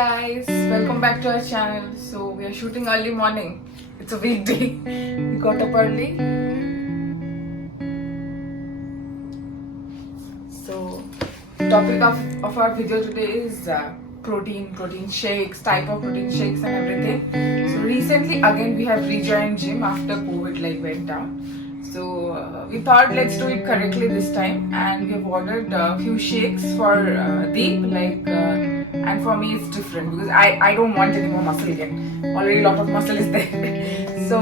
guys, welcome back to our channel. So we are shooting early morning. It's a weekday. We got up early. So topic of our video today is protein shakes, type of protein shakes and everything. So recently again we have rejoined gym after COVID went down. So we thought let's do it correctly this time, and we have ordered a few shakes for Deep and for me it's different because I don't want any more muscle again. Already a lot of muscle is there. So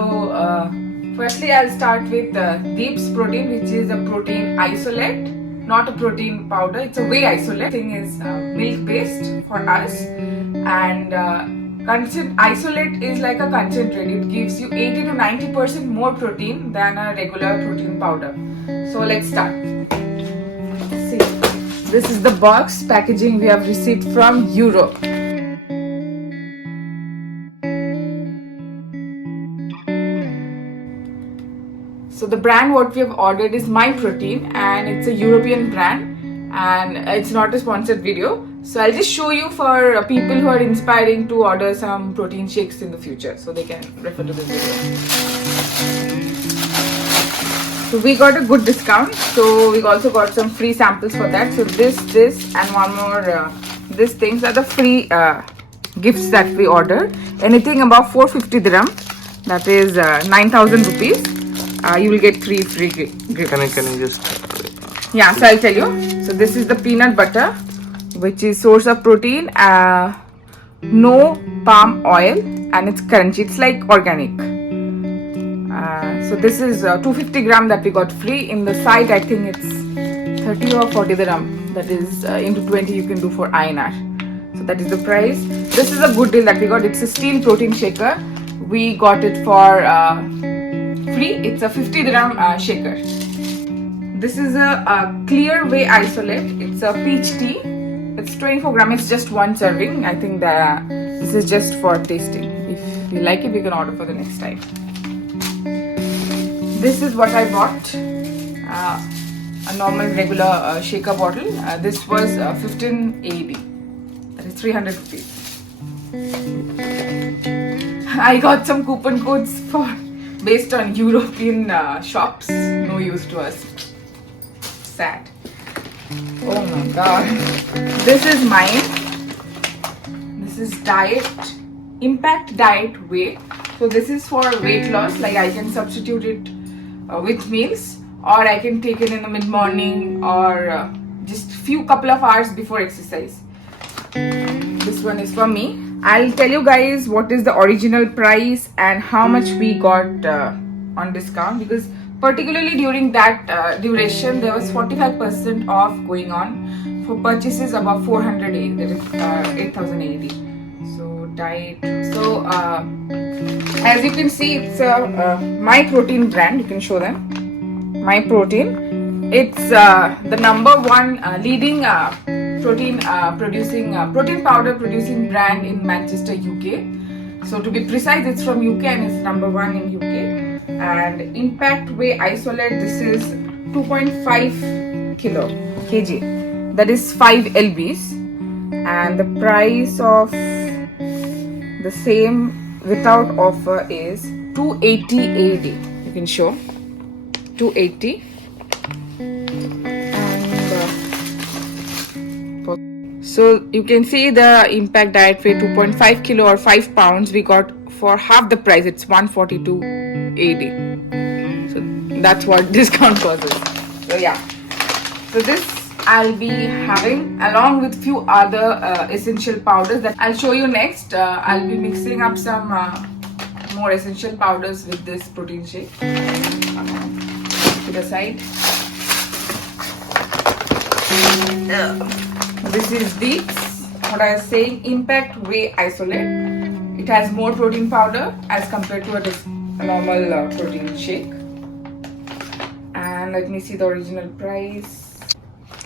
firstly I'll start with Deep's protein, which is a protein isolate, not a protein powder. It's a whey isolate. Thing is milk based for us, and isolate is like a concentrate. It gives you 80 to 90% more protein than a regular protein powder. So let's start. See, this is the box packaging we have received from Europe. So the brand what we have ordered is My Protein, and it's a European brand, and it's not a sponsored video. So I'll just show you for people who are inspiring to order some protein shakes in the future, so they can refer to this video. So we got a good discount, so we also got some free samples for that. So this and one more these things are the free gifts that we ordered. Anything above 450 dirham, that is 9,000 rupees, you will get 3 free gifts. Can I just yeah, so I'll tell you. So this is the peanut butter, which is source of protein, no palm oil, and it's crunchy. It's like organic. So this is 250 gram that we got free. In the site I think it's 30 or 40 dirham, that is into 20 you can do for INR. So that is the price. This is a good deal that we got. It's a steel protein shaker. We got it for free. It's a 50 dirham shaker. This is a clear whey isolate. It's a peach tea. It's 24 gram. It's just one serving. I think that this is just for tasting. If you like it, we can order for the next time. This is what I bought. A normal regular shaker bottle. This was 15 AED. That is 300 rupees. I got some coupon codes based on European shops. No use to us. Sad. Oh my god. This is mine. This is Impact Diet Whey. So this is for weight loss. Like I can substitute it with meals, or I can take it in the mid-morning, or just couple of hours before exercise. This one is for me. I'll tell you guys what is the original price and how much we got on discount, because particularly during that duration there was 45% off going on for purchases above 400 AED, that is 8,000 AED. So diet. So as you can see, it's a My Protein brand. You can show them. My Protein. It's the number one leading protein powder producing brand in Manchester, UK. So to be precise, it's from UK and it's number one in UK. And Impact Whey Isolate, this is 2.5 kg. That is 5 lbs. And the price of the same without offer is 280 AED. You can show 280. And so you can see the Impact Diet Whey 2.5 kilo or 5 pounds we got for half the price. It's 142 AED. So that's what discount causes. So yeah. So this I'll be having along with few other essential powders that I'll show you next. I'll be mixing up some more essential powders with this protein shake. To the side. This is what I was saying, Impact Whey Isolate. It has more protein powder as compared to a normal protein shake. And let me see the original price.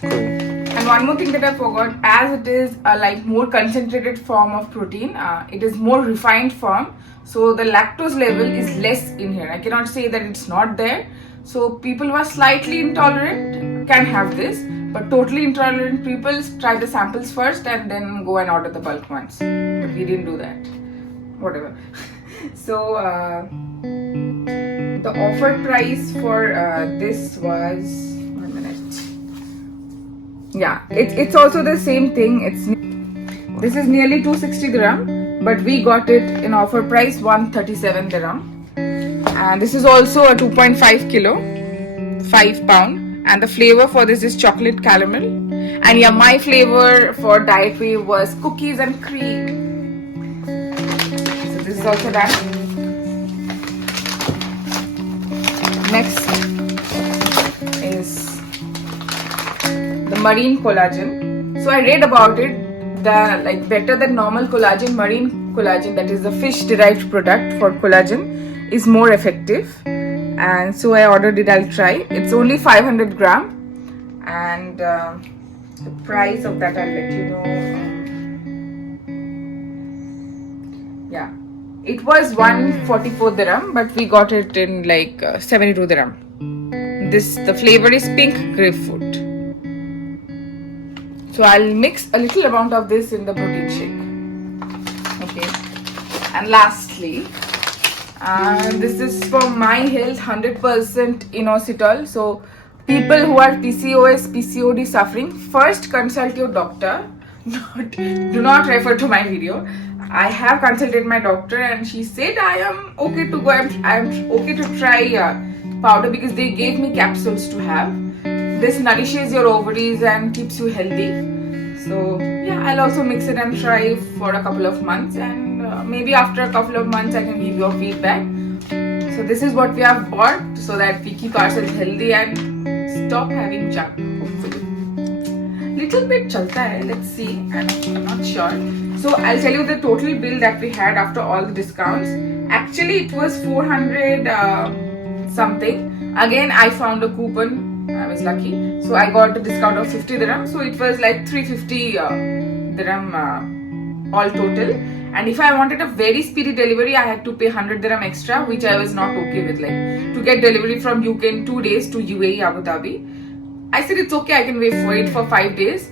And one more thing that I forgot, as it is a more concentrated form of protein, it is more refined form, so the lactose level is less in here. I cannot say that it's not there. So people who are slightly intolerant can have this, but totally intolerant people try the samples first and then go and order the bulk ones. but we didn't do that. Whatever. So the offered price for this was 1 minute. Yeah, it's also the same thing. This is nearly 260 dirham, but we got it in offer price 137 dirham. And this is also a 2.5 kilo, 5 pound. And the flavor for this is chocolate caramel. And yeah, my flavor for dietary was cookies and cream. So this is also done. Next is the marine collagen. So I read about it, like better than normal collagen, marine collagen, that is the fish derived product for collagen, is more effective. And so I ordered it. I'll try. It's only 500 gram, and the price of that I'll let you know. Yeah, it was 144 dirham, but we got it in like 72 dirham. The flavor is pink grapefruit. So I'll mix a little amount of this in the protein shake. Okay, and lastly, this is for my health, 100% inositol. So people who are PCOS, PCOD suffering, first consult your doctor. Do not refer to my video. I have consulted my doctor and she said I am okay to go. I'm okay to try powder because they gave me capsules to have. This nourishes your ovaries and keeps you healthy. So yeah, I'll also mix it and try for a couple of months, and maybe after a couple of months I can give your feedback. So this is what we have bought so that we keep ourselves healthy and stop having junk, hopefully. Little bit chalta hai, let's see, I'm not sure. So I'll tell you the total bill that we had after all the discounts. Actually it was 400 something. Again I found a coupon. I was lucky, so I got a discount of 50 dirham, so it was like 350 dirham all total. And if I wanted a very speedy delivery, I had to pay 100 dirham extra, which I was not okay with. Like to get delivery from UK in 2 days to UAE, Abu Dhabi, I said it's okay, I can wait for 5 days.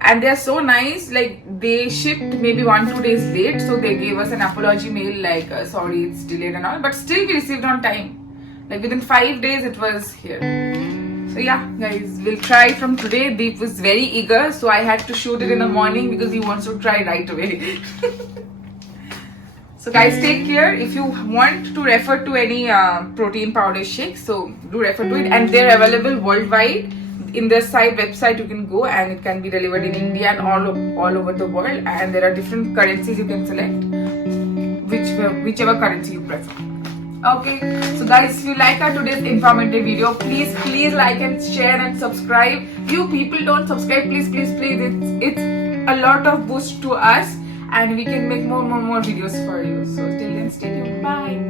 And they are so nice, like they shipped maybe 1-2 days late, so they gave us an apology mail like sorry it's delayed and all, but still we received on time. Like within 5 days it was here. So yeah guys, we'll try from today. Deep was very eager, so I had to shoot it in the morning because he wants to try right away. So guys, take care. If you want to refer to any protein powder shakes, so do refer to it, and they're available worldwide. In their website you can go and it can be delivered in India and all over the world, and there are different currencies you can select, whichever currency you prefer. Okay, so guys, if you like our today's informative video, please like and share and subscribe. You people don't subscribe, please. It's a lot of boost to us and we can make more videos for you. So till then, stay tuned. Bye.